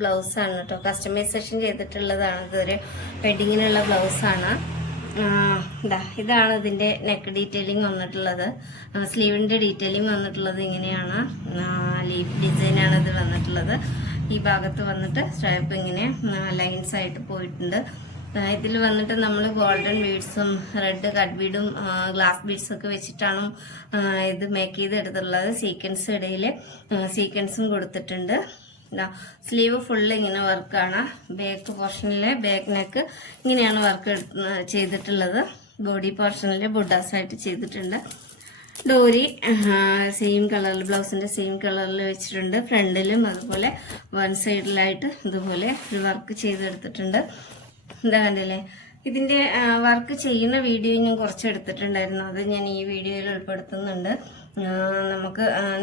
ബ്ലൗസാണ് കേട്ടോ, കസ്റ്റമൈസേഷൻ ചെയ്തിട്ടുള്ളതാണ്. ഇതൊരു വെഡിങ്ങിനുള്ള ബ്ലൗസാണ്. ഇതാണ് ഇതിന്റെ നെക്ക് ഡീറ്റെയിലിംഗ് വന്നിട്ടുള്ളത്. സ്ലീവിന്റെ ഡീറ്റെയിലിംഗ് വന്നിട്ടുള്ളത് ഇങ്ങനെയാണ്. ലീഫ് ഡിസൈനാണ് ഇത് വന്നിട്ടുള്ളത്. ഈ ഭാഗത്ത് വന്നിട്ട് സ്ട്രൈപ്പ് ഇങ്ങനെ ലൈൻസ് ആയിട്ട് പോയിട്ടുണ്ട്. ഇതിൽ വന്നിട്ട് നമ്മൾ ഗോൾഡൻ ബീഡ്സും റെഡ് കട്ട് ബീഡും ഗ്ലാസ് ബീഡ്സും ഒക്കെ വെച്ചിട്ടാണ് ഇത് മേക്ക് ചെയ്തെടുത്തിട്ടുള്ളത്. സീക്വൻസ് ഇടയിൽ സീക്വൻസും കൊടുത്തിട്ടുണ്ട്. സ്ലീവ് ഫുള്ള് ഇങ്ങനെ വർക്കാണ്. ബാക്ക് പോർഷനിലെ ബാക്ക് നെക്ക് ഇങ്ങനെയാണ് വർക്ക് ചെയ്തിട്ടുള്ളത്. ബോഡി പോർഷനിൽ ബുഡാസ് ആയിട്ട് ചെയ്തിട്ടുണ്ട്. ഡോരി സെയിം കളറിൽ, ബ്ലൗസിന്റെ സെയിം കളറിൽ വെച്ചിട്ടുണ്ട്. ഫ്രണ്ടിലും അതുപോലെ വൺ സൈഡിലായിട്ട് ഇതുപോലെ ഒരു വർക്ക് ചെയ്തെടുത്തിട്ടുണ്ട്. എന്താ കണ്ടില്ലേ? ഇതിന്റെ വർക്ക് ചെയ്യുന്ന വീഡിയോ ഞാൻ കുറച്ച് എടുത്തിട്ടുണ്ടായിരുന്നു. അത് ഞാൻ ഈ വീഡിയോയിൽ ഉൾപ്പെടുത്തുന്നുണ്ട്.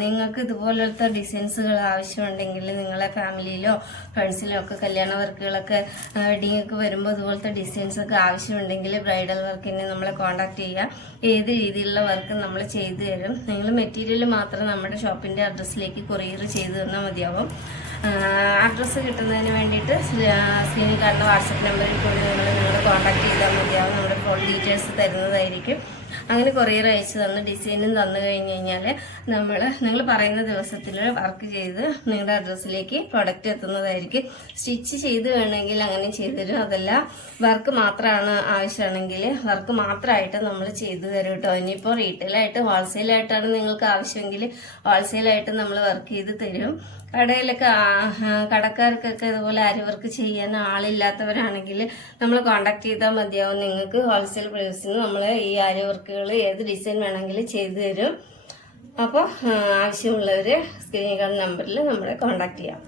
നിങ്ങൾക്ക് ഇതുപോലത്തെ ഡിസൈൻസുകൾ ആവശ്യമുണ്ടെങ്കിൽ നിങ്ങളെ ഫാമിലിയിലോ ഫ്രണ്ട്സിലോ ഒക്കെ കല്യാണ വർക്കുകളൊക്കെ വെഡിങ്ങൊക്കെ വരുമ്പോൾ ഇതുപോലത്തെ ഡിസൈൻസ് ഒക്കെ ആവശ്യമുണ്ടെങ്കിൽ ബ്രൈഡൽ വർക്കിനെ നമ്മളെ കോൺടാക്ട് ചെയ്യുക. ഏത് രീതിയിലുള്ള വർക്ക് നമ്മൾ ചെയ്തു തരും. നിങ്ങൾ മെറ്റീരിയൽ മാത്രം നമ്മുടെ ഷോപ്പിന്റെ അഡ്രസ്സിലേക്ക് കൊറിയർ ചെയ്ത് തന്നാൽ മതിയാവും. അഡ്രസ്സ് കിട്ടുന്നതിന് വേണ്ടിയിട്ട് സ്ക്രീനിൽ കാണുന്ന വാട്സപ്പ് നമ്പറിൽ കൂടി നിങ്ങൾ കോൺടാക്ട് ചെയ്താൽ മതിയാവും. നമ്മുടെ ഫോൺ ഡീറ്റെയിൽസ് തരുന്നതായിരിക്കും. അങ്ങനെ കൊറിയർ അയച്ചു തന്ന് ഡിസൈനും തന്നു കഴിഞ്ഞ് കഴിഞ്ഞാൽ നിങ്ങൾ പറയുന്ന ദിവസത്തിൽ വർക്ക് ചെയ്ത് നിങ്ങളുടെ അഡ്രസ്സിലേക്ക് പ്രൊഡക്റ്റ് എത്തുന്നതായിരിക്കും. സ്റ്റിച്ച് ചെയ്ത് വേണമെങ്കിൽ അങ്ങനെ ചെയ്തു തരും. അതല്ല വർക്ക് മാത്രമാണ് ആവശ്യമാണെങ്കിൽ വർക്ക് മാത്രമായിട്ട് നമ്മൾ ചെയ്തു തരും കേട്ടോ. ഇനിയിപ്പോൾ റീറ്റെയിലായിട്ട് ഹോൾസെയിലായിട്ടാണ് നിങ്ങൾക്ക് ആവശ്യമെങ്കിൽ ഹോൾസെയിലായിട്ട് നമ്മൾ വർക്ക് ചെയ്ത് തരും. കടയിലൊക്കെ കടക്കാർക്കൊക്കെ ഇതുപോലെ അരി വർക്ക് ചെയ്യാൻ ആളില്ലാത്തവരാണെങ്കിൽ നമ്മൾ കോണ്ടാക്ട് ചെയ്താൽ മതിയാവും. നിങ്ങൾക്ക് ഹോൾസെയിൽ പ്രൈസിന് നമ്മൾ ഈ അരി വർക്കുകൾ ഏത് ഡിസൈൻ വേണമെങ്കിലും ചെയ്തു തരും. അപ്പോൾ ആവശ്യമുള്ളവർ സ്ക്രീനിൽ കാണുന്ന നമ്പറിൽ നമ്മളെ കോണ്ടാക്ട് ചെയ്യാം.